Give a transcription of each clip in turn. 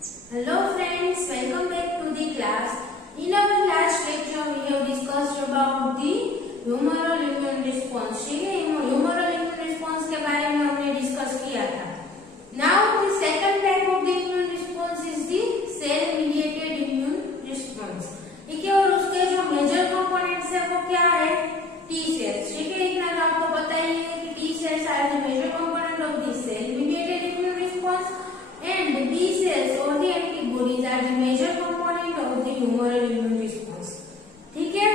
Hello friends, welcome back to the class. In our last lecture we have discussed about the humoral immune response. ठीक है, humoral immune response के बारे में हमने discuss किया था. Now the second type of the immune response is the cell mediated immune response. ठीक है, और उसके जो मेजर कंपोनेंट्स है वो क्या है? T cells. ठीक है, इतना तो आपको पता ही है कि T cells are the major component of the cell mediated immune response. And B cells or the antibodies are the major component of the humoral immune response. ठीक है,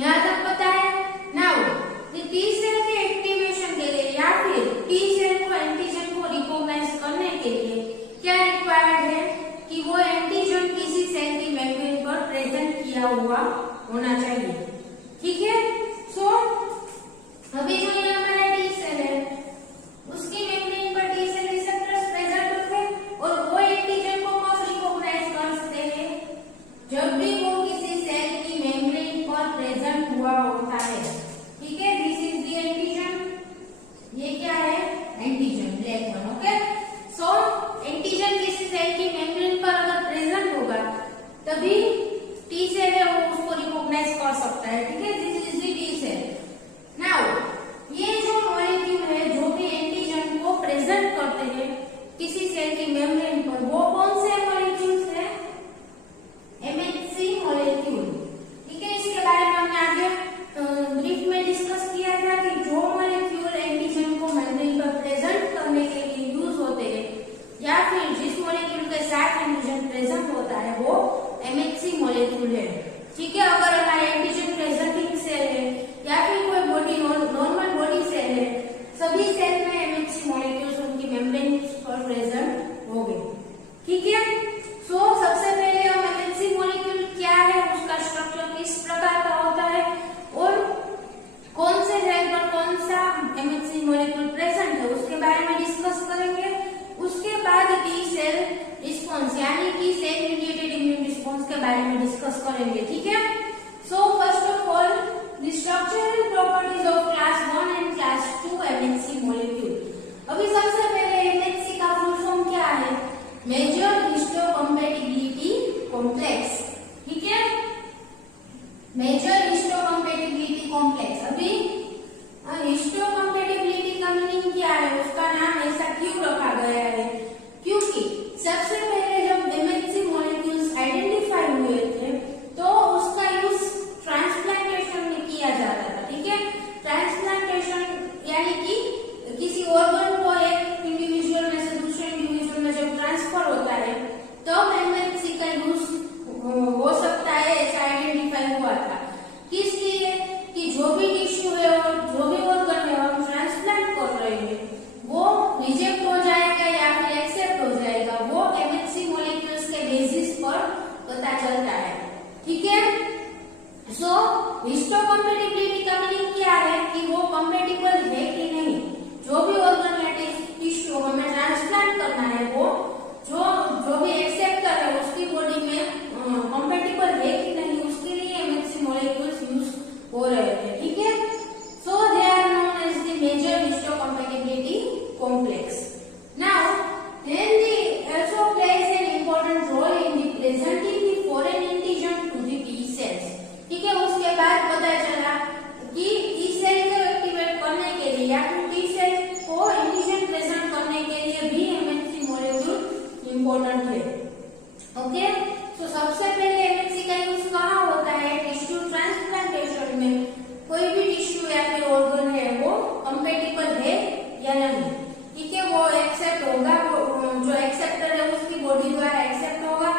यहाँ तक पता है. Now, T cell के एक्टिवेशन के लिए या फिर T cell को एंटीजन को रिकॉग्नाइज करने के लिए क्या रिक्वायर्ड है कि वो एंटीजन किसी सेल की मेम्ब्रेन पर प्रेजेंट किया हुआ होना चाहिए. ठीक है, सो अभी जो ये हमारा T cell है उसकी मेम्ब्रेन पर T cell रिसेप्टर्स प्रेजेंट होते हैं और वो एंटीजन को कब रिकॉग्नाइज करते हैं? जब भी वो किसी सेल की मेम्ब्रेन पर प्रेजेंट हुआ होता है. ठीक है, दिस इज द एंटीजन. ये क्या है? Antigen, black one. ओके, सो एंटीजन किसी सेल की मेम्ब्रेन पर अगर प्रेजेंट होगा तभी टी सेल है वो उसको रिकॉग्नाइज कर सकता है. ठीक है, this is the T cell. Now ये जो मॉलिक्यूल है जो भी एंटीजन को प्रेजेंट करते हैं किसी सेल की मेम्ब्रेन पर, वो कौन से मॉलिक्यूल्स हैं? MHC molecule. ठीक है, इसके बारे में हमने आगे ब्रीफ में डिस्कस किया था कि जो मॉलिक्यूल एंटीजन को मेम्ब्रेन पर प्रेजेंट करने के लिए यूज होते हैं या फिर जिस मॉलिक्यूल के साथ एंटीजन प्रेजेंट होता है वो एमएचसी मॉलिक्यूल है. ठीक है, अगर हमारे एंटीजन प्रेजेंटिंग सेल है या फिर कोई बॉडी नॉर्मल बॉडी सेल है, सभी सेल में एमएचसी मॉलिक्यूल्स उनकी मेम्ब्रेन पर प्रेजेंट होंगे. ठीक है, सो सबसे पहले हम एमएचसी मॉलिक्यूल क्या है, उसका स्ट्रक्चर किस प्रकार का होता है और कौन से सेल पर कौन सा एमएचसी मॉलिक्यूल प्रेजेंट है उसके बारे में डिस्कस करेंगे. उसके बाद टी सेल रिस्पॉन्स यानी कि सेल मीडिएटेड इम्यून रिस्पॉन्स के बारे में डिस्कस करेंगे. ठीक है, so first of all the structural properties of class 1 and class 2 MHC molecule. अभी सबसे पहले एमएचसी का फुल फॉर्म क्या है? Major histocompatibility complex. ठीक है, मेजर हिस्टोकम्पैटिबिलिटी कॉम्प्लेक्स. अभी हिस्टोकम्पैटिबिलिटी का मीनिंग क्या है, उसका नाम ऐसा क्यों रखा गया है? क्योंकि सबसे पहले जब एमएचसी मॉलिक्यूल्स आइडेंटिफाई हुए थे तो उसका यूज ट्रांसप्लांटेशन में किया जाता था. ठीक है, ट्रांसप्लांटेशन यानी कि किसी ऑर्गन को एक इंडिविजुअल में से दूसरे इंडिविजुअल में जब ट्रांसफर होता है तब एमएचसी का यूज हो सकता है, ऐसा आइडेंटिफाई हुआ था. किस लिए? कि जो भी टिश्यू है और जो भी ऑर्गन है हम ट्रांसप्लांट कर रहे हैं वो रिजेक्ट हो जाएगा या फिर एक्सेप्ट हो जाएगा, वो एमएचसी मॉलिक्यूल्स के बेसिस पर पता चलता है. ठीक है, सो हिस्टोकम्पैटिबिलिटी का मीनिंग क्या है कि वो कंपैटिबल है कि नहीं. जो भी ऑर्गन या टिश्यू हमें ट्रांसप्लांट करना है वो जो भी एक्सेप्टर है उसकी बॉडी में कंपैटिबल है कि नहीं उसके लिए एमएचसी मॉलिक्यूल्स यूज हो रहे थे. ठीक है, so they are known as the major histocompatibility complex. Now then they also plays an important role in the presenting the foreign antigen to the T cells. ठीक है, उसके बाद पता चला कि T सेल को एक्टिवेट करने के लिए या फिर T सेल को एंटीजन प्रेजेंट करने के लिए भी एमएचसी मॉलिक्यूल इम्पोर्टेंट है. ओके, तो सबसे पहले एमएचसी का यूज कहाँ होता है? टिश्यू ट्रांसप्लांटेशन में. कोई भी टिश्यू या फिर ऑर्गन है वो कंपैटिबल है या नहीं. ठीक है, वो एक्सेप्ट होगा, जो एक्सेप्टर है उसकी बॉडी द्वारा एक्सेप्ट होगा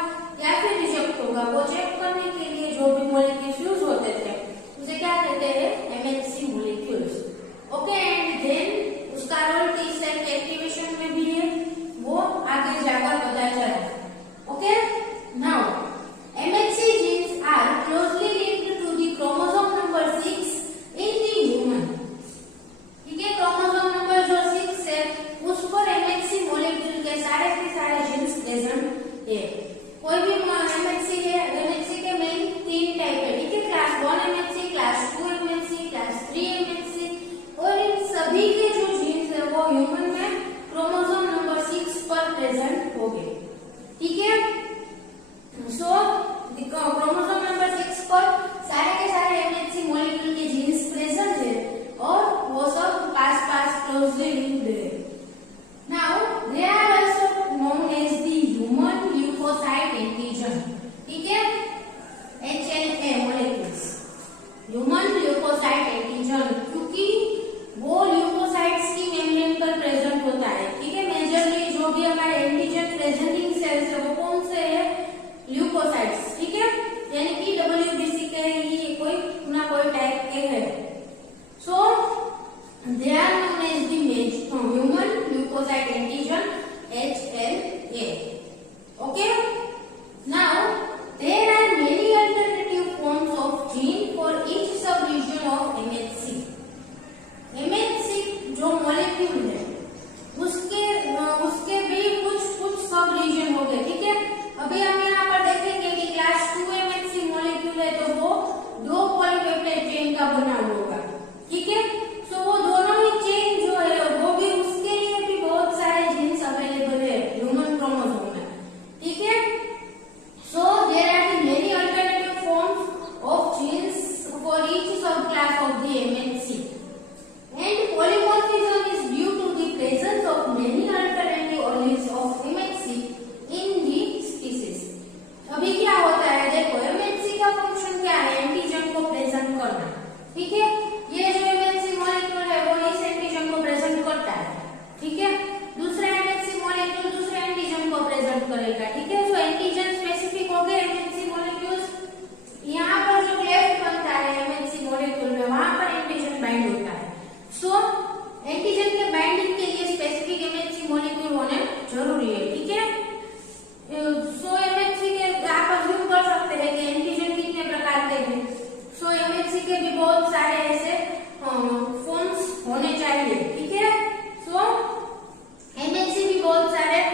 या फिर रिजेक्ट होगा. वो चेक करने के लिए जो भी मॉलिक्यूल्स यूज होते थे उसे क्या कहते हैं? MHC molecules. Okay, and then उसका रोल टी सेल के एक्टिवेशन में भी है, वो आगे जाकर पता चला. Okay, now MHC genes are closely linked to the chromosome number 6 in the human. ठीक है, क्रोमोसोम नंबर जो 6 है उस पर एमएचसी मॉलिक्यूल के सारे जीन्स प्रेजेंट है. कोई भी एमएचसी है, एमएचसी के मेन 3 टाइप है. ठीक है, class 1 MHC, class 2 MHC, class 3 MHC, और इन सभी के जो जीन्स है वो ह्यूमन में क्रोमोसोम नंबर 6 पर प्रेजेंट होंगे. ठीक करेगा। ठीक है, सो एंटीजन स्पेसिफिक हो गए एमएचसी मॉलिक्यूल्स। यहाँ पर जो क्लेफ्ट बनता है एमएचसी मॉलिक्यूल में, वहां पर एंटीजन बाइंड होता है। सो एंटीजन के बाइंडिंग के लिए स्पेसिफिक एमएचसी मॉलिक्यूल होने जरूरी है। ठीक है, सो एमएचसी के आप अज्यूम कर सकते हैं कि एंटीजन कितने प्रकार के हैं। सो एमएचसी के भी बहुत सारे ऐसे फॉर्म्स होने चाहिए। ठीक है, सो एमएचसी भी बहुत सारे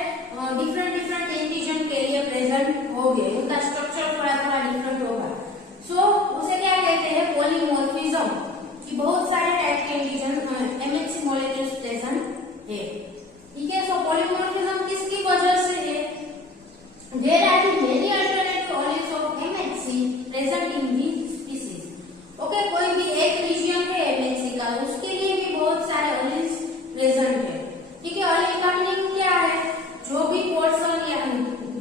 डिफरेंट एंटीजन के लिए प्रेजेंट होंगे, उनका स्ट्रक्चर थोड़ा थोड़ा डिफरेंट होगा। सो उसे क्या कहते हैं, पॉलीमॉर्फिज्म, कि बहुत सारे टाइप के एंटीजन एमएचसी मॉलिक्यूल्स प्रेजेंट है। ठीक है, सो पॉलीमॉर्फिज्म किसकी वजह से है? There are many alternate colonies of MHC present in the species. Okay, कोई भी एक रीजन है MHC का, उसके लिए भी बहुत सारे ऑलिन्स प्रेजेंट है। ठीक है, ऑलिन का मीनिंग क्या है? जो भी पोर्शन या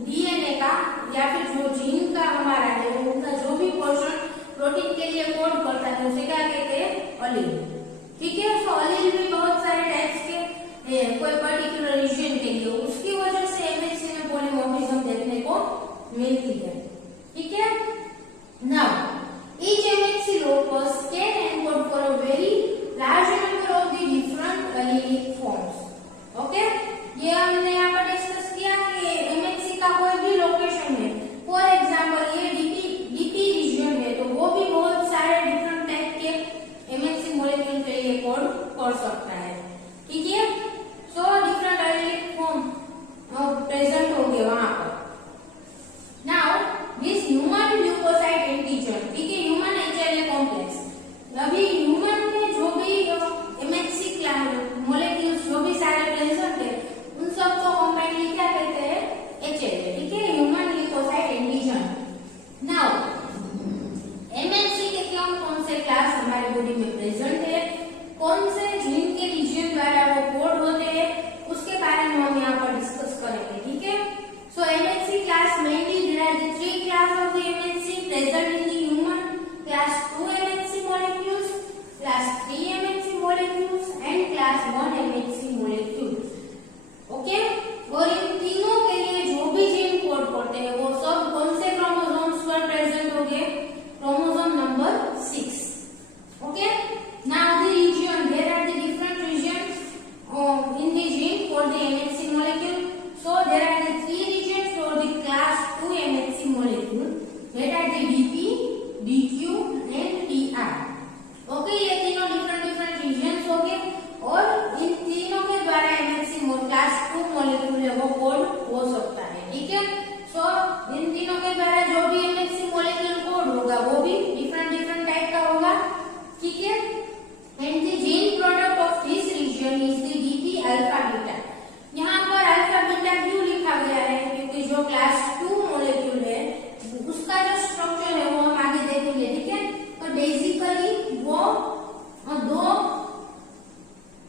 डीएनए का या फिर जो जीन का हमारा है, उनका जो भी पोर्शन प्रोटीन के लिए कोड करता है, उसे क्या कहते हैं? ऑलिन। ठीक है, सो ऑलिन भी बहुत सारे टाइप्स के कोई पर्टिकुलर रीजन के लिए, उसकी वजह से एमएचसी में पॉलीमॉर्फिज्म देखने को मिलती है। ठीक है, now each MHC locus can encode for a very large number of the different allylic forms. Okay, ये हमने यहाँ पर डिस्कस किया कि एमएचसी का कोई भी लोकेशन है, फॉर एग्जांपल ये डीपी रीजन है, तो वो भी बहुत सारे डिफरेंट टाइप के एमएचसी मॉलिक्यूल के लिए कोड कर सकता है। ठीक है, so different allelic form present होंगे वहां पर। Now this human leukocyte antigen, ठीक है, ह्यूमन एचएलए कॉम्प्लेक्स, अभी ह्यूमन में जो भी एमएचसी मॉलिक्यूल्स जो भी सारे प्रेजेंट है, उन सबको कंबाइनली क्या कहते हैं? एचएलए। ठीक है, human leukocyte antigen. Now MHC के कौन से क्लास हमारी बॉडी में प्रेजेंट है, कौन से जीन के रीजन द्वारा वो कोड होते हैं, उसके बारे में हम यहाँ पर डिस्कस करेंगे। ठीक है, so MHC class mainly there are the 3 class of the MHC present in the human, class 2 MHC molecules, class 3 MHC molecules and class 1 MHC molecules. Okay, और इन तीनों के लिए जो भी जीन कोड करते हैं वो सब कौन से क्रोमोसोम्स पर प्रेजेंट होंगे? Chromosome number 6। Okay, now the region, there are the different regions in the gene for the MHC molecule. So there are the 3 regions for the class 2 MHC molecule, that are the DP, DQ and DR. Okay, ये तीनों different regions हो गए, और इन तीनों के द्वारा MHC class 2 molecule है वो कोड हो सकता है। ठीक है, सो इन तीनों के द्वारा जो भी MHC molecule कोड होगा वो भी different टाइप का होगा। ठीक है, and the gene product of this region is the DP alpha beta. यहाँ पर अल्फा बीटा क्यों लिखा गया है? क्योंकि जो क्लास 2 मॉलिक्यूल है उसका जो स्ट्रक्चर है वो हम आगे देखेंगे। ठीक है, तो बेसिकली वो 2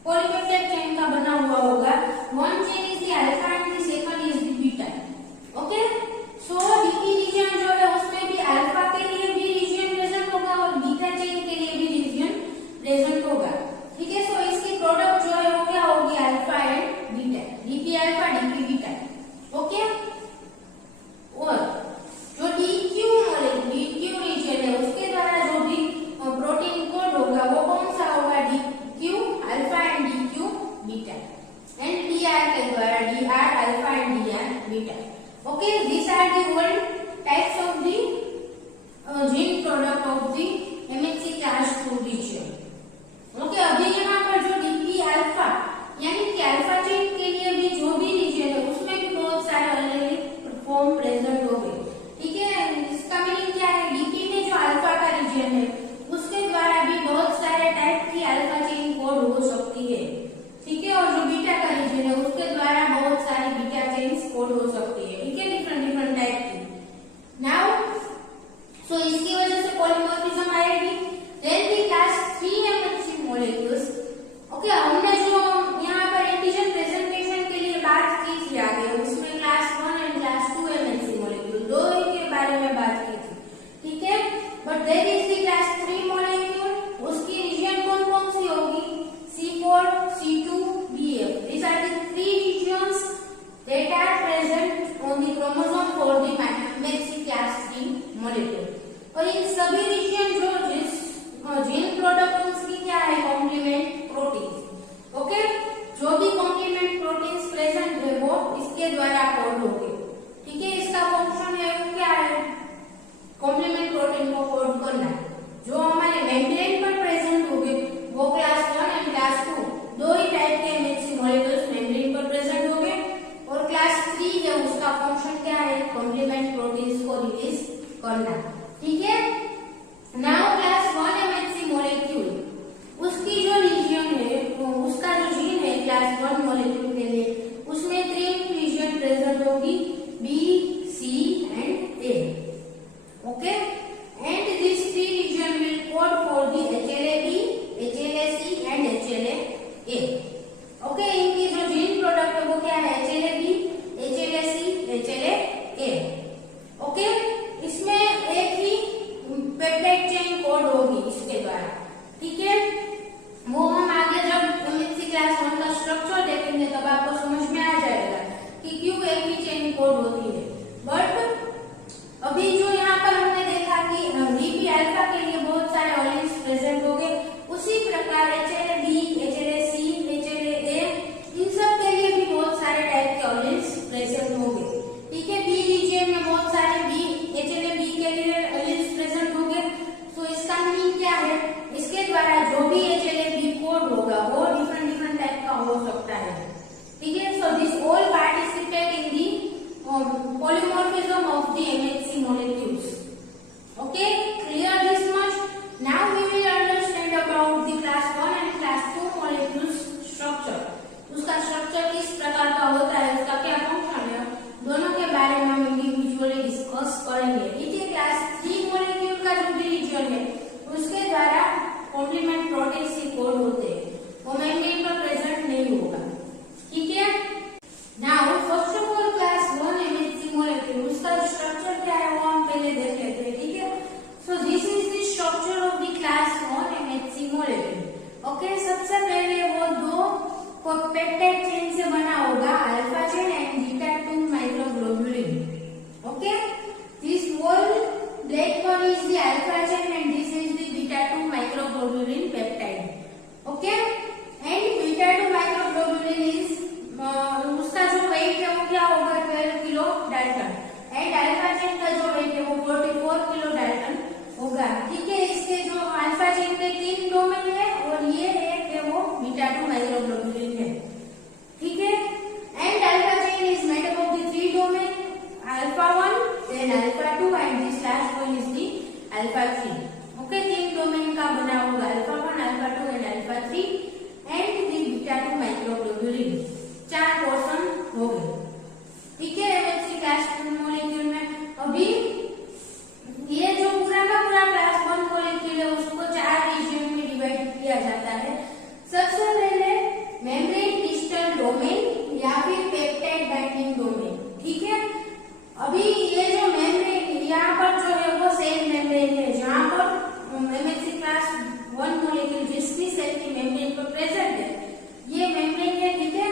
पॉलीपेप्टाइड चेन का बना हुआ होगा। One chain is the alpha and the second is the beta. Okay, so DP region जो है उसमें भी अल्फा के लिए भी रीजन प्रेजेंट होगा और बीटा चेन के लिए भी रीजन प्रेजेंट होगा। ठीक है, सो इसकी प्रोडक्ट जो है वो क्या होगी? Alpha and beta, DP alpha DP beta. Okay, और जो डीक्यू रीजन है उसके द्वारा जो भी प्रोटीन कोड होगा वो कौन सा होगा? DQ alpha and DQ beta, and DR के द्वारा DR alpha and DR beta. Okay, these are the all types of the gene product of the MHC class 2 region. Okay, अभी यहाँ पर जो डीपी अल्फा यानी कि अल्फा चेन के लिए भी जो भी रीजन है उसमें भी बहुत सारे एलिलिक फॉर्म प्रेजेंट हो गए। ठीक है, इसका मीनिंग क्या है? डीपी में जो अल्फा का रीजन है उसके द्वारा भी बहुत सारे टाइप की अल्फा चेन कोड हो सकती है। ठीक है, और जो बीटा का रीजन है उसके द्वारा बहुत सारी बीटा चेन्स कोड हो सकती है। ठीक है, डिफरेंट टाइप की। नाउ सो इसकी वजह से पॉलीमॉर्फिज्म आएगी। देन दी क्लास 3 एमएचसी मॉलिक्यूल्स। ओके, हमने जो यहाँ पर antigen present for the MHC class 3 molecule. और इन सभी रीजन जिन प्रोडक्ट्स की क्या है कॉम्प्लीमेंट प्रोटीन। ओके, जो भी कॉम्प्लीमेंट प्रोटीन्स प्रेजेंट है वो इसके द्वारा कोड होंगे। ठीक है, इसका फंक्शन है वो क्या है, कॉम्प्लीमेंट प्रोटीन को कोड करना। जो हमारे मेम्ब्रेन पर प्रेजेंट होंगे वो क्लास 1 एंड क्लास 2 दो ही टाइप के MHC मॉलिक्यूल्स मेम्ब्रेन पर प्रेजेंट होंगे। और क्लास 3 है उसका फंक्शन क्या है, कॉम्प्लीमेंट प्रोटीन्स को रिलीज करना। ठीक है, नाउ क्लास 1 MHC मॉलिक्यूल, उसकी जो रीजन है उसका जो जीन है क्लास 1 मॉलिक्यूल के लिए, उसमें 3 रीजन प्रेजेंट होगी, B, C and A. Okay, and these 3 region will code for the HLA-B, HLA-C and HLA-A. Okay, इनकी जो जीन प्रोडक्ट है वो क्या है, HLA-B, HLA-C, HLA-A. Okay, इसमें एक ही पेप्टाइड चेन कोड होगी इसके द्वारा। ठीक है, वो हम आगे जब MHC क्लास 1 का स्ट्रक्चर देखेंगे तब आपको समझ में आ जाएगा कि क्यों एक ही चेन कोड होती है। बट अभी जो यहाँ पर हमने देखा कि DP अल्फा के लिए बहुत सारे ऑलिन्स प्रेजेंट हो गए, उसी प्रकार HLA-B, HLA-C, HLA-A इन सब के लिए भी बहुत सारे टाइप के ऑलिन्स प्रेजेंट हो गए। ठीक है, B रीजन में बहुत सारे HLA-B के लिए ऑलिन्स प्रेजेंट हो गए। तो इसका मीनिंग क्या है, इसके द्वारा जो भी HLA-B कोड होगा वो डिफरेंट टाइप का हो सकता है। ठीक है, so this all participate in the polymorphism of the MHC molecules. Okay, clear this much? Now we will understand about the class 1 and class 2 molecules structure. उसका स्ट्रक्चर किस प्रकार का होता है, उसका क्या फंक्शन है, दोनों के बारे में हम इंडिविजुअली डिस्कस करेंगे। ठीक है, क्लास 3 मॉलिक्यूल का जो भी रीजन है उसके द्वारा कॉम्प्लीमेंट प्रोटीन से कोड होते हैं, वो मेम्ब्रेन पर प्रेजेंट नहीं होगा। ठीक है, now first of all class 1 MHC molecule, उसका स्ट्रक्चर क्या है वो हम पहले देख लेते हैं। ठीक है, so this is the structure of the class 1 MHC molecule. Okay, सबसे पहले वो दो पेप्टाइड चेन से बना होगा, alpha chain and beta 2 microglobulin. Okay, this whole black one is the alpha chain and this is the beta 2 microglobulin peptide. Okay, and beta 2 microglobulin is उसका जो wait है वो क्या होगा, 12 kilo Dalton, and alpha chain का जो wait है वो 44 किलो डाल्टन होगा। ठीक है, इसके जो अल्फा चेन के 3 डोमेन है और ये एक है वो बीटा 2 माइक्रोग्लोबुलिन है। ठीक है, and alpha chain is made up of the 3 domain, alpha 1, then alpha 2 and this last one is the alpha 3. Okay, 3 domain का बना होगा, alpha 1, alpha 2 and alpha 3 and the beta 2 microglobulin, 4 portion हो गए। ठीक है, MHC क्लास 2 मॉलिक्यूल में अभी ये जो पूरा का पूरा क्लास 1 मॉलिक्यूल है उसको 4 रीजन में डिवाइड किया जाता है। सबसे पहले मेम्ब्रेन डिस्टल डोमेन या फिर पेप्टाइड बाइंडिंग डोमेन। ठीक है, अभी ये जो मेम्ब्रेन यहाँ पर जो है वो सेल मेम्ब्रेन है, जहाँ पर MHC क्लास 1 मॉलिक्यूल जिस भी सेल की मेम्ब्रेन पर प्रेजेंट है ये मेम्ब्रेन है। ठीक है,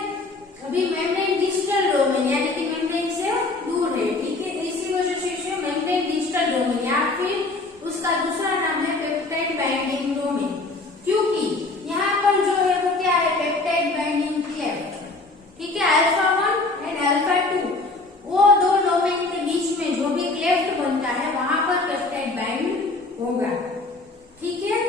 अभी मेम्ब्रेन डिस्टल डोमेन यानी कि मेम्ब्रेन से दूर है। ठीक है, इसी वजह से इसे मेम्ब्रेन डिस्टल डोमेन या फिर उसका दूसरा नाम है पेप्टाइड बाइंडिंग डोमेन, क्योंकि यहाँ पर जो है वो क्या है, पेप्टाइड बाइंडिंग क्लेफ्ट। ठीक है, अल्फा 1 एंड अल्फा 2 वो दो डोमेन के बीच में जो भी क्लेफ्ट बनता है वहां पर पेप्टाइड बाइंड होगा। ठीक है,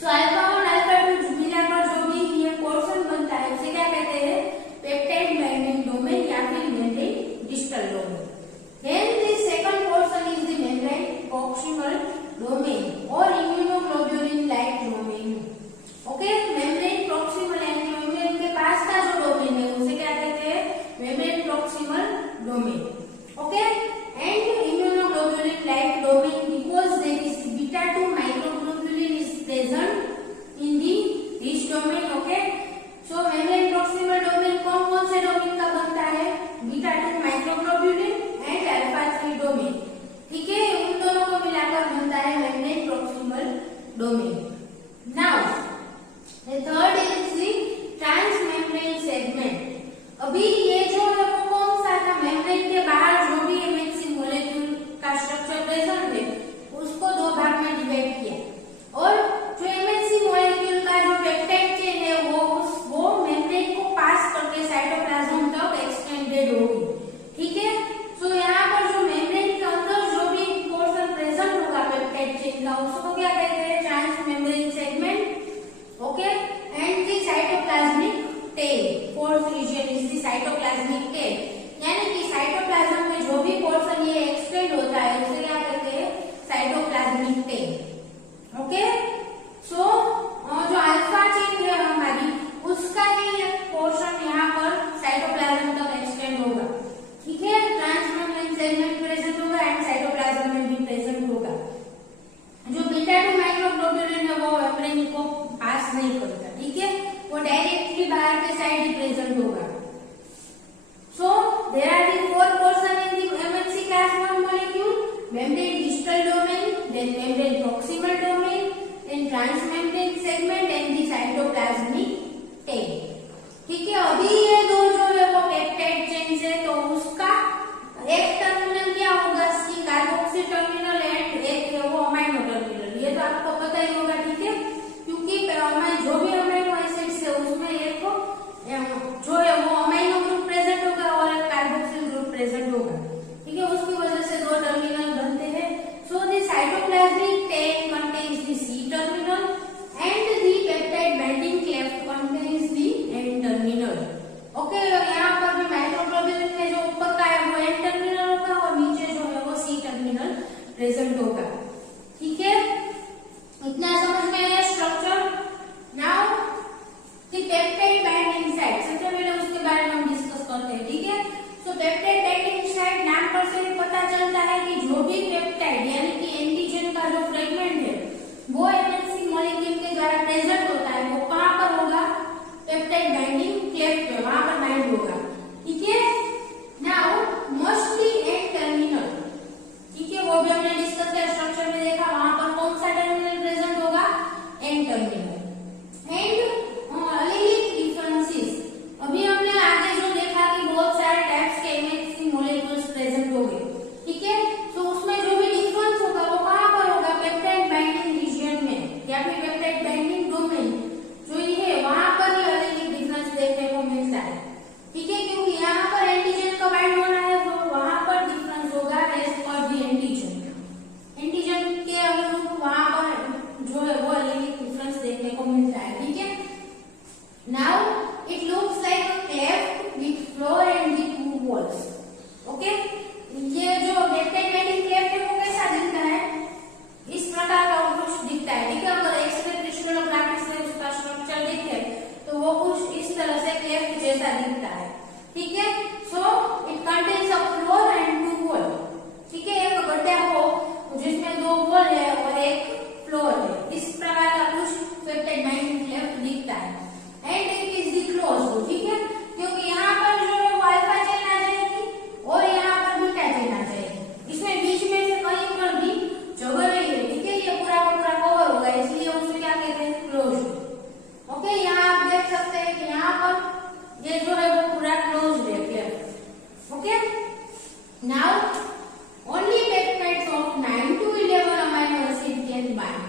सो अल्फा 1 अल्फा 2 मिलाकर जो भी ये पोर्शन बनता है उसे क्या कहते हैं, पेप्टाइड बाइंडिंग डोमेन या फिर membrane distal domain. Then the second portion is the membrane proximal domain और immunoglobulin like domain. Okay, membrane proximal यानी मेम्ब्रेन के पास का जो डोमेन है उसे क्या कहते हैं, membrane proximal domain. Okay, and immunoglobulin like domain because there is beta 2 microglobulin is present in this domain. Okay, so membrane proximal domain कौन से डोमेन का बनता है, beta 2 microglobulin and alpha 3 domain. ठीक है, उन दोनों को मिलाकर बनता है membrane proximal domain. Now the third is the transmembrane segment. अभी ये जो है वो कौन सा था, मेम्ब्रेन के बाहर जो भी सेगमेंट प्रेजेंट होगा एंड साइटोप्लाज्म में भी प्रेजेंट होगा। जो बीटा 2 माइक्रोग्लोब्यूलिन है वो मेम्ब्रेन को पास नहीं करता, ठीक है, वो डायरेक्टली बाहर के साइड ही प्रेजेंट होगा। So there are the four portions in the MHC class 1 molecule: membrane distal domain, then membrane proximal domain, then transmembrane segment and the cytoplasmic tank। ठीक है, अभी ये दो जो है वो पेप्टाइड चेन है, तो उसका एक टर्मिनल क्या होगा, सी कार्बोक्सी टर्मिनल एंड एक है वो अमाइनो टर्मिनल। ये तो आपको पता ही होगा, ठीक है, क्योंकि जो भी अमाइनो एसिड्स है उसमें एक जो है वो अमाइनो ग्रुप प्रेजेंट होगा और एक कार्बोक्सिल ग्रुप प्रेजेंट होगा, ठीक है, उसकी वजह से दो टर्मिनल बनते हैं। So the cytoplasmic tank contains the C terminal and the peptide binding cleft contains the N terminal. Okay, यहाँ पर भी माइक्रोग्लोब्यूलिन में जो ऊपर का है वो एन टर्मिनल होगा और नीचे जो है वो सी टर्मिनल प्रेजेंट होगा, ठीक है, इतना समझ में आया structure. Now peptide binding site, सबसे पहले उसके बारे में हम डिस्कस करते हैं, ठीक है। सो पेप्टाइड बाइंडिंग साइट नाम पर से पता चलता है कि जो भी पेप्टाइड यानी कि एंटीजन का जो फ्रेगमेंट है वो एमएचसी मॉलिक्यूल के द्वारा प्रेजेंट होता है, वो कहां पर होगा, पेप्टाइड बाइंडिंग क्लेफ्ट पे, वहां पर बाइंड होगा, ठीक है। नाउ मोस्टली एन टर्मिनल, ठीक है, वो भी हमने डिस्कस किया, स्ट्रक्चर में देखा, वहां पर कौन सा टर्मिनल प्रेजेंट होगा, एन टर्मिनल। एंड अभी हमने आगे जो देखा कि बहुत सारे टाइप्स के एमएचसी मॉलिक्यूल्स प्रेजेंट होंगे, ठीक है, तो उसमें जो भी डिफरेंस होगा वो कहां पर होगा, पेप्टाइड बाइंडिंग रीजन में या फिर पेप्टाइड बाइंडिंग डोमेन जो ये है वहां पर ही अलग डिफरेंस देखने को मिलता है, ठीक है, क्योंकि यहाँ पर एंटीजन का बाइंड होना है तो वहां पर डिफरेंस होगा एज पर दी एंटीजन के अनुरूप वहां पर जो है वो अलग डिफरेंस देखने को मिलता है, ठीक है। Now it looks like a cleft with floor and the two walls। Okay, ये जो पेप्टाइड बाइंडिंग क्लेफ्ट है वो कैसा दिखता है, इस प्रकार का कुछ दिखता है, ठीक है। अगर एक्सरे क्रिस्टलोग्राफी से उसका स्ट्रक्चर देखे तो वो कुछ इस तरह से क्लेफ्ट जैसा दिखता है, ठीक है। So it contains a floor and two wall, ठीक है, एक गड्ढा हो जिसमें दो वॉल है और एक फ्लोर है, इस प्रकार का कुछ पेप्टाइड बाइंडिंग क्लेफ्ट दिखता है। And it is the closed, ठीक है, क्योंकि यहाँ पर जो है वो अल्फा चेन आ जाएगी और यहाँ पर बीटा चेन आ जाएगी, इसमें बीच में से कहीं पर भी जगह नहीं है, ठीक है, ये पूरा का पूरा कवर होगा, इसलिए उसे क्या कहते हैं, क्लोज्ड। ओके, यहाँ आप देख सकते हैं कि यहाँ पर ये जो है वो पूरा क्लोज्ड है, okay. Now only peptides of 9 to 11 amino acid can bind.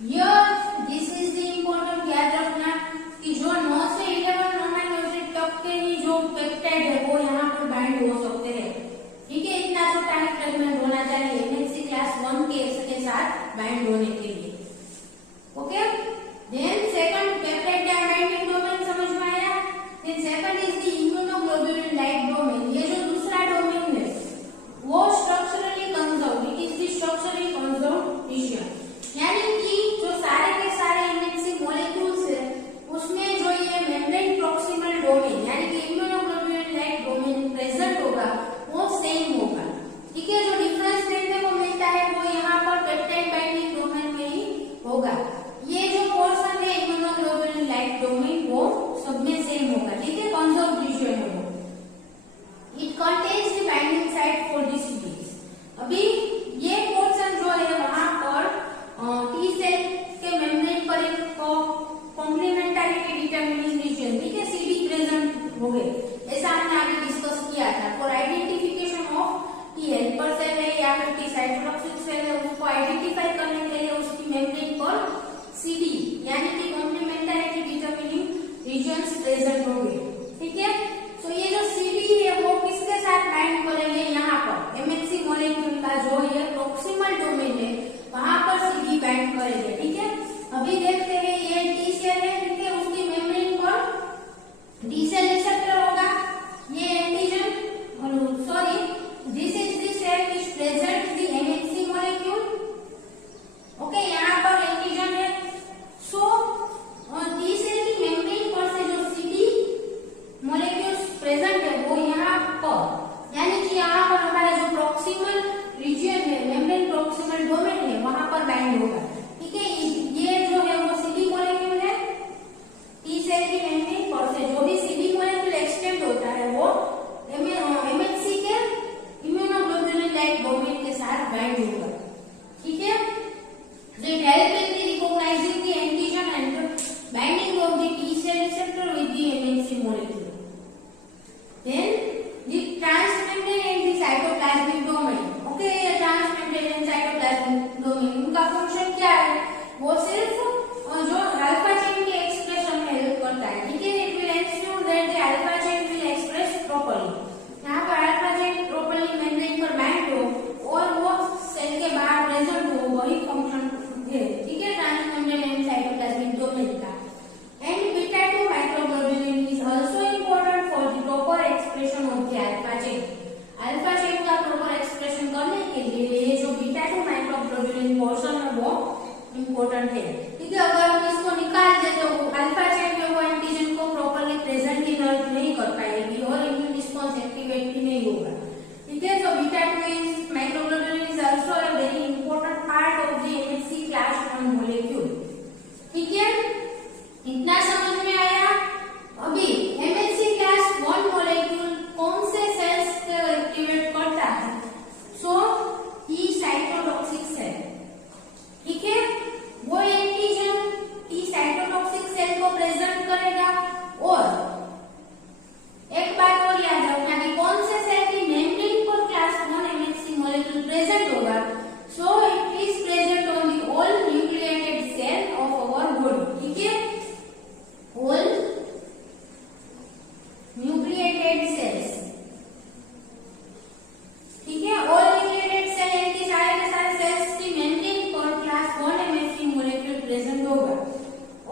Here this is the important, याद रखना कि जो 9 से 11 अमाइनो एसिड तक के ही जो पेप्टाइड है वो यहाँ पर बाइंड हो सकते हैं, ठीक है, इतना तो टाइम फ्रेगमेंट होना चाहिए एमएचसी क्लास 1 के साथ बाइंड होने के लिए, okay. Then second peptide binding domain समझ में आया। Then second is the immunoglobulin like domain. ये जो दूसरा डोमेन है वो structurally conserved, it is the structurally conserved region, यानी कि जो सारे के सारे एमएचसी मॉलिक्यूल्स है उसमें जो ये मेम्ब्रेन प्रॉक्सिमल डोमेन यानी कि इम्यूनोग्लोबुलिन लाइक डोमेन प्रेजेंट होगा वो सेम होगा, ठीक है। जो डिफरेंस देखने को मिलता है वो यहाँ पर पेप्टाइड बाइंडिंग डोमेन में ही होगा। ये जो पोर्शन है इम्यूनोग्लोबुलिन लाइक डोमेन वो सब में सेम होगा, ठीक है, कंजर्व्ड रीजन है वो। It contains the binding site for this series. अभी ये पोर्शन जो है वहां पर टी सेल के मेम्ब्रेन पर एक कॉम्प्लीमेंटारिटी डिटरमिनिंग रीजन, ठीक है, सीडी प्रेजेंट हो गए, ऐसा हमने आगे डिस्कस किया था। For identification of T helper cell है या फिर टी साइटोटॉक्सिक सेल है, उसको आइडेंटिफाई करने के लिए उसकी मेम्ब्रेन पर सीडी यानी कि कॉम्प्लीमेंटारिटी डिटरमिनिंग रीजन्स प्रेजेंट होंगे, ठीक है। तो ये जो सीडी है वो किसके साथ बाइंड करेंगे, यहाँ पर एमएचसी मॉलिक्यूल का जो ये प्रॉक्सिमल डोमेन है वहां पर सीडी बाइंड करेंगे, ठीक है। अभी देखते हैं ये टी सेल है, ठीक है, उसकी मेम्ब्रेन पर डी सेल रिसेप्टर होगा, ये antigen sorry this is the cell which present the MHC molecule, okay, यहाँ पर एंटीजन है। सो टी सेल की मेम्ब्रेन पर से जो सीडी मॉलिक्यूल्स प्रेजेंट है वो यहाँ पर यानी कि यहाँ पर हमारा बाइंड होगा। ठीक है, ये जो है वो CD मॉलिक्यूल है, T सेल की मेम्ब्रेन पर से जो भी CD मॉलिक्यूल एक्सटेंड होता है वो MHC के इम्यूनोग्लोबुलिन लाइक डोमेन के साथ बाइंड होगा। ठीक है, they help in the recognizing the antigen and binding of the T cell receptor with the MHC molecule. Then the transmembrane and the cytoplasmic domain. Okay, ये transmembrane and cytoplasmic domain उनका function क्या है? वो सिर्फ जो alpha chain के expression में help करता है। ठीक है, it will ensure that the alpha chain will express properly. यहाँ पर अल्फा चेन properly मेम्ब्रेन पर बाइंड हो और वो सेल के बाहर प्रेजेंट हो, वही फंक्शन है। ठीक है, ट्रांसमेम्ब्रेन एंड साइटोप्लाज्मिक डोमेन का। And beta 2 microglobulin is also important for the proper expression of the alpha chain. Alpha chain का प्रॉपर एक्सप्रेशन करने के लिए ये जो बीटा 2 माइक्रोग्लोबुलिन पोर्शन है वो इंपॉर्टेंट है। ठीक है, अगर हम इसको निकाल दे तो अल्फा चेन में वो एंटीजन को प्रॉपर्ली प्रेजेंट नहीं कर पाएगी और इम्यून रिस्पॉन्स एक्टिवेट भी नहीं होगा। ठीक है, so beta 2 is microglobulin is also a very important part of the MHC class 1 molecule. ठीक है, इतना समझ में आया? अभी MHC class 1 molecule कौन से सेल्स को एक्टिवेट करता है? So T cytotoxic cell. ठीक है, वो एंटीजन T cytotoxic सेल को प्रेजेंट करेगा और एक बात और याद रखना कि कौन से सेल की मेम्ब्रेन पर क्लास 1 MHC मॉलिक्यूल प्रेजेंट होगा। So it is present on the all nucleated cell of our body. ठीक है, ऑल न्यूक्लिएटेड सेल्स। ठीक है, ऑल न्यूक्लिएटेड सेल यानी कि सारे के सारे सेल्स की मेम्ब्रेन पर क्लास 1 MHC मॉलिक्यूल प्रेजेंट होगा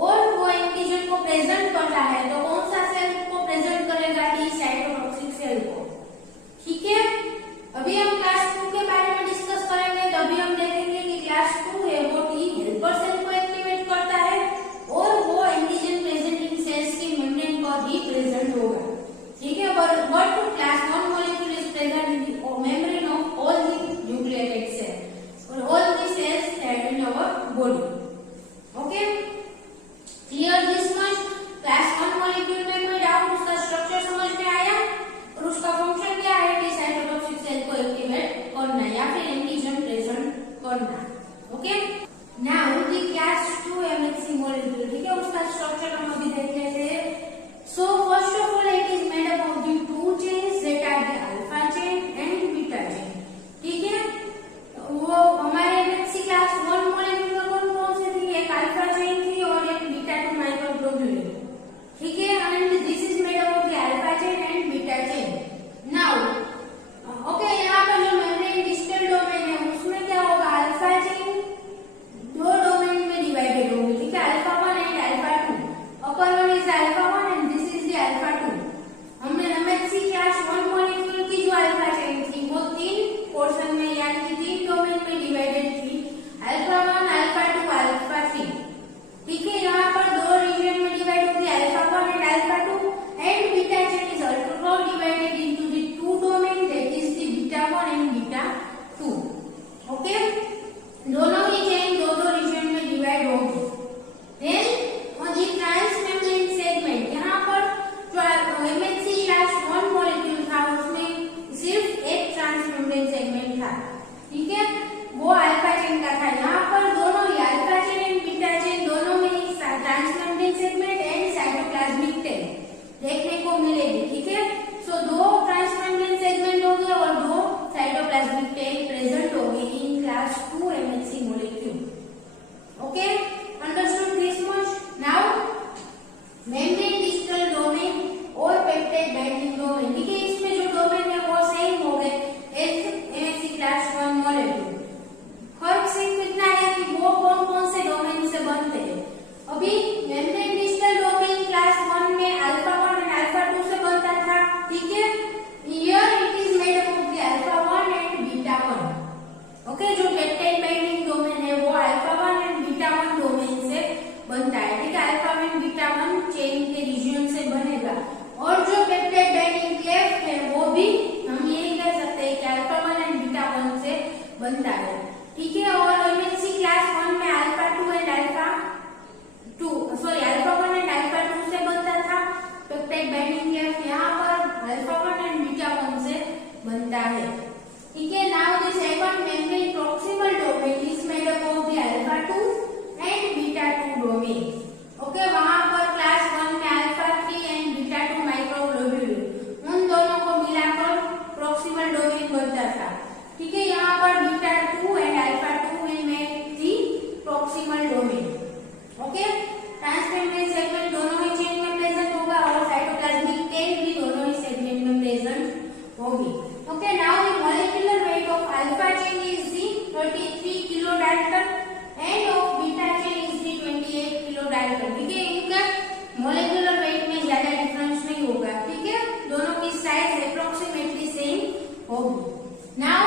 और वो एंटीजन को प्रेजेंट करता है तो कौन सा सेल को प्रेजेंट करेगा? T साइटोटॉक्सिक सेल को। ठीक है, अभी हम क्लास 2 के बारे में डिस्कस करेंगे, तभी हम देखेंगे कि क्लास 2 है वो T हेल्पर सेल को एक्टिवेट करता है और वो एंटीजन प्रेजेंटिंग सेल्स की मेम्ब्रेन पर ही प्रेजेंट होगा। ठीक है, but class 1 molecule is present in the membrane of all the nucleated cells और all the cells that in our body. Okay, clear this much? Class 1 molecule में कोई doubt? उसका स्ट्रक्चर समझ में आया और उसका फंक्शन क्या है? T साइटोटॉक्सिक सेल को एक्टिवेट करना या फिर एंटीजन प्रेजेंट करना। Okay, now the class 2 MHC molecule. ठीक है, उसका स्ट्रक्चर हम अभी देख लेते हैं। So first of all it is made up of the two chains that are the alpha chain and beta chain. ठीक है, वो हमारे MHC क्लास 1 मॉलिक्यूल में कौन से थी? एक अल्फा चेन थी और एक बीटा 2 माइक्रोग्लोबुलिन। ठीक है, and this is made up of the alpha chain and beta chain. Now okay, यहाँ पर जो मेम्ब्रेन डिस्टल डोमेन है उसमें क्या होगा? अल्फा चेन दो डोमेन में डिवाइडेड होगी। ठीक है, alpha 1 and alpha 2। Upper one is alpha 1 and this is the alpha 2। हमने MHC क्लास 1 मॉलिक्यूल की जो अल्फा चेन थी वो 3 पोर्शन में यानी कि 3 डोमेन में डिवाइडेड थी, अल्फा 1, अल्फा 2, अल्फा 3। ठीक है, यहाँ पर दो रीजन में डिवाइड होगी, alpha 1 and alpha 2 and beta chain is also divided into the two domain that is the beta 1 and beta 2. Okay, दोनों ही चेन दो रीजन में डिवाइड होगी। Then on the transmembrane segment, यहाँ पर जो MHC क्लास 1 मॉलिक्यूल था उसमें सिर्फ एक ट्रांसमेम्ब्रेन सेगमेंट था। ठीक है, वो अल्फा चेन का था। यहाँ पर दोनों ही alpha chain and beta chain दोनों में ही transmembrane segment and cytoplasmic tail देखने को मिलेगी। ठीक है, सो दो ट्रांसमेम्ब्रेन सेगमेंट हो गए और दो साइटोप्लाज्मिक टेल प्रेजेंट होगी in class 2 MHC molecule. Okay, understood this much? Now membrane distal domain और पेप्टाइड बाइंडिंग डोमेन। ठीक है, इसमें जो डोमेन है वो सेम हो गए एज MHC क्लास 1 मॉलिक्यूल। फर्क सिर्फ इतना है कि वो कौन कौन से डोमेन से बनते हैं। अभी मेम्ब्रेन डिस्टल डोमेन क्लास 1 में अल्फा 1 एंड अल्फा 2 से बनता था। ठीक है, here it is made up of the alpha 1 and beta 1। Okay, जो पेप्टाइड बाइंडिंग डोमेन है वो अल्फा 1 एंड बीटा 1 डोमेन से बनता है। ठीक है, अल्फा 1 बीटा 1 चेन के रीजन से बनेगा और जो पेप्टाइड बाइंडिंग क्लेफ्ट है वो भी हम यही कह सकते हैं कि अल्फा 1 एंड बीटा 1 से बनता है। ठीक है, और MHC क्लास 1 बनता है। ठीक है, now the second membrane proximal domain is made up of the alpha 2 and beta 2 domain. Okay, वहां पर क्लास 1 में अल्फा 3 एंड बीटा 2 माइक्रोग्लोब्यूल उन दोनों को मिलाकर प्रॉक्सिमल डोमेन बनता था। ठीक है, यहाँ पर बीटा 2 एंड अल्फा 2 में made the proximal domain. Okay, transmembrane segment दोनों ही चेन में प्रेजेंट होगा और साइटोप्लाज्मिक टेल भी दोनों ही सेगमेंट में प्रेजेंट होगी। Okay, now the molecular weight of alpha chain is the 33 kilo Dalton end of beta chain is the 28 kilo Dalton. ठीक है, इनका मॉलिक्यूलर वेट में ज्यादा डिफरेंस नहीं होगा। ठीक है, दोनों की साइज अप्रोक्सीमेटली सेम होगी। Now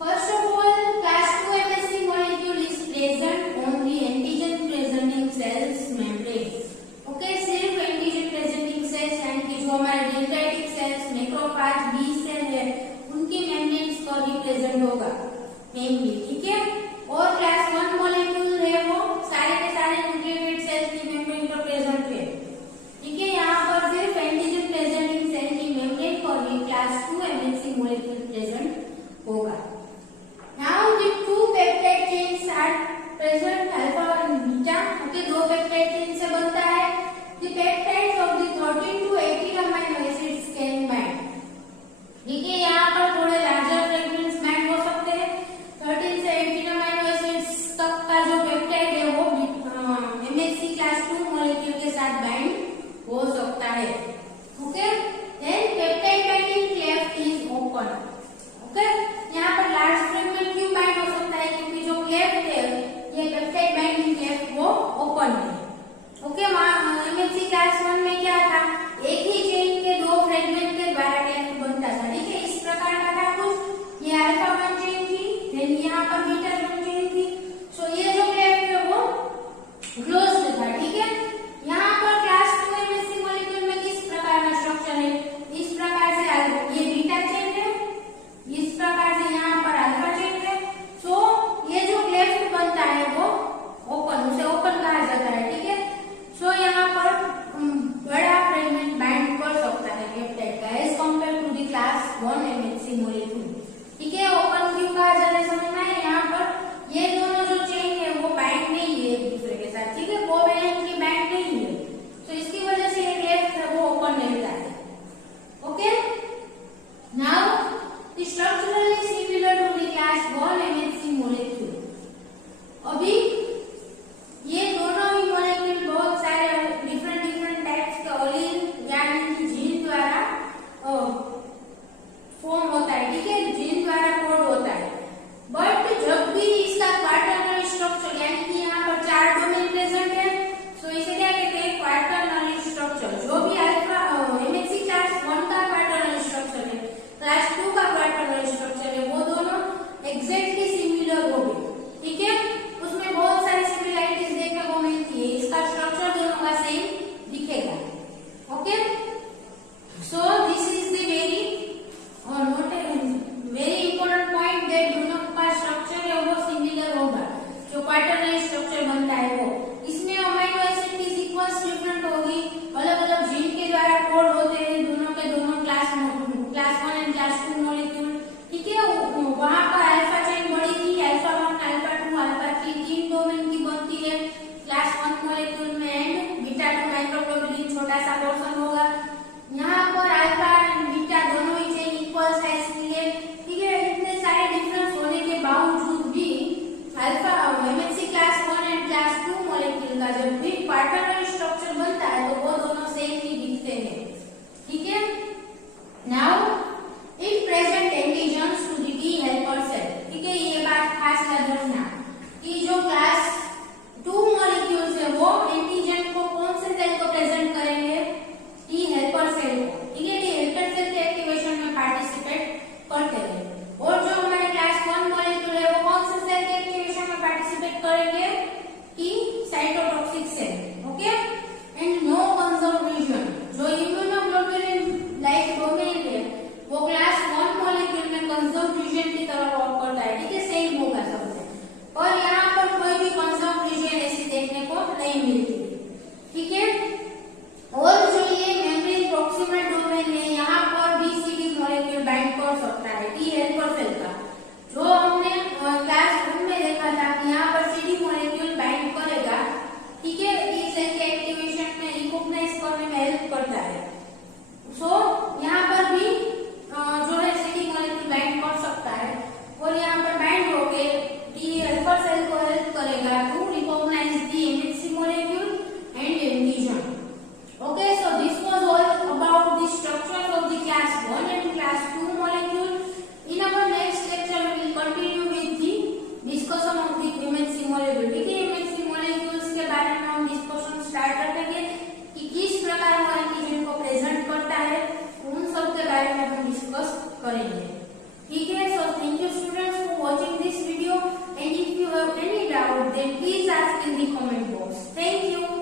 first of all, class 2 MSC molecule is present on the antigen presenting cells membrane. Okay, सिर्फ antigen presenting cells यानी कि जो हमारे dendritic cells, macrophage, B cell है, उनके membranes पर ही present होगा mainly। ठीक है, और class 1 molecule है वो सारे के सारे nucleated cells की membrane पर present है। ठीक है, यहाँ पर सिर्फ antigen presenting cell की membrane पर ही class 2 MSC molecule present होगा। Now the two peptide chains are present, alpha and beta। Okay, दो peptide chain से बनता है। The peptides of the 13 to 18 amino acids can bind। ठीक है, यहाँ पर थोड़े larger fragments bind हो सकते हैं। 13 से 18 amino acids तक का जो peptide है वो MSC class 2 molecule के साथ bind हो सकता है। Okay, then peptide binding cleft is open। Okay, यहाँ पर लार्ज फ्रेगमेंट क्यों बाइंड हो सकता है? क्योंकि जो क्लेफ्ट है ये पेप्टाइड बाइंडिंग क्लेफ्ट वो ओपन है। ओके, वहाँ एमएससी क्लास 1 में क्या था, एक ही चेन के दो फ्रेगमेंट के द्वारा क्लेफ्ट बनता था। ठीक है, इस प्रकार का था कुछ। ये अल्फा 1 चेन थी, देन यहाँ पर बीटा 1 चेन थी। सो ये जो क्लेफ्ट है वो क्लोज्ड था। ठीक है, यहाँ पर क्लास 2 एमएससी मॉलिक्यूल में किस प्रकार का स्ट्रक्चर है, इस प्रकार से ये बीटा चेन है, इस प्रकार से यहाँ पर अल्फा चेन है। सो ये जो क्लेफ्ट बनता है वो ओपन, उसे ओपन कहा जाता है। ठीक है, सो यहाँ पर बड़ा फ्रेगमेंट बाइंड कर सकता है पेप्टाइड का as compare to the class 1 MHC molecule. ठीक है, ओपन क्यों कहा जाता है समझ में आया? यहाँ पर ये दोनों जो चेन है वो बाइंड नहीं है एक दूसरे के साथ। ठीक है, कोवेलेंट की बाइंड नहीं है, तो इसकी वजह से ये क्लेफ्ट है वो ओपन रहता है। Okay, now structurally similar to the class 1 MHC molecule। अभी ये दोनों ही molecule बहुत सारे different types के ओलिन यानी कि जीन द्वारा फॉर्म होता है। ठीक है, जीन द्वारा कोड होता है। बट जब भी इसका क्वार्टरनरी स्ट्रक्चर यानी कि यहाँ पर 4 डोमेन प्रेजेंट है, सो इसे क्या कहते हैं, क्वार्टरनरी स्ट्रक्चर। जो भी अल्फा एमएचसी क्लास 1 का क्वार्टरनरी स्ट्रक्चर है, क्लास 2 का क्वार्टरनरी स्ट्रक्चर है, वो दोनों एग्जैक्टली सिमिलर होंगे। ठीक है, उसमें बहुत सारी सिमिलरिटीज देखने को मिलती है, इसका स्ट्रक्चर दोनों का सेम दिखेगा। Okay, so this is the very important point that दोनों का स्ट्रक्चर है वो सिमिलर होगा। जो क्वार्टरनरी स्ट्रक्चर बनता है वो, इसमें अमीनो एसिड की सीक्वेंस डिफरेंट होगी, अलग अलग जीन के द्वारा कोड होते हैं दोनों के दोनों क्लास 1 एंड क्लास 2 मॉलिक्यूल। ठीक है, वहां पर अल्फा चेन बड़ी थी, अल्फा 1, अल्फा 2, अल्फा 3 तीन डोमेन की बनती है क्लास 1 मॉलिक्यूल में, एंड बीटा 2 माइक्रोग्लोब्यूलिन छोटा सा पोर्शन होगा। यहाँ पर अल्फा एंड बीटा दोनों ही चेन इक्वल साइज की है। ठीक है, इतने सारे डिफरेंस होने के बावजूद भी alpha MHC class 1 and class 2 molecule का जब भी क्वार्टरनरी स्ट्रक्चर बनता है तो वो दोनों सेम ही दिखते हैं। ठीक है, नाउ इट कर सकता है, टी हेल्पर सेल का। जो हमने क्लास 1 में देखा था कि यहाँ पर CD मॉलिक्यूल बाइंड करेगा, ठीक है, टी सेल के एक्टिवेशन में रिकॉग्नाइज करने में हेल्प करता है। सो यहाँ पर भी जो है CD मॉलिक्यूल बाइंड कर सकता है और यहाँ पर बाइंड होके टी हेल्पर सेल को हेल्प करेगा to recognise the MHC molecule and antigen. Okay, so this was all about the structure of the class 1 and class 2 molecule. In our next lecture, we will continue with the discussion of the MHC molecule. ठीक है, MHC molecules के बारे में हम discussion start करेंगे कि किस प्रकार वो एंटीजन को प्रेजेंट करता है, उन सब के बारे में हम डिस्कस करेंगे।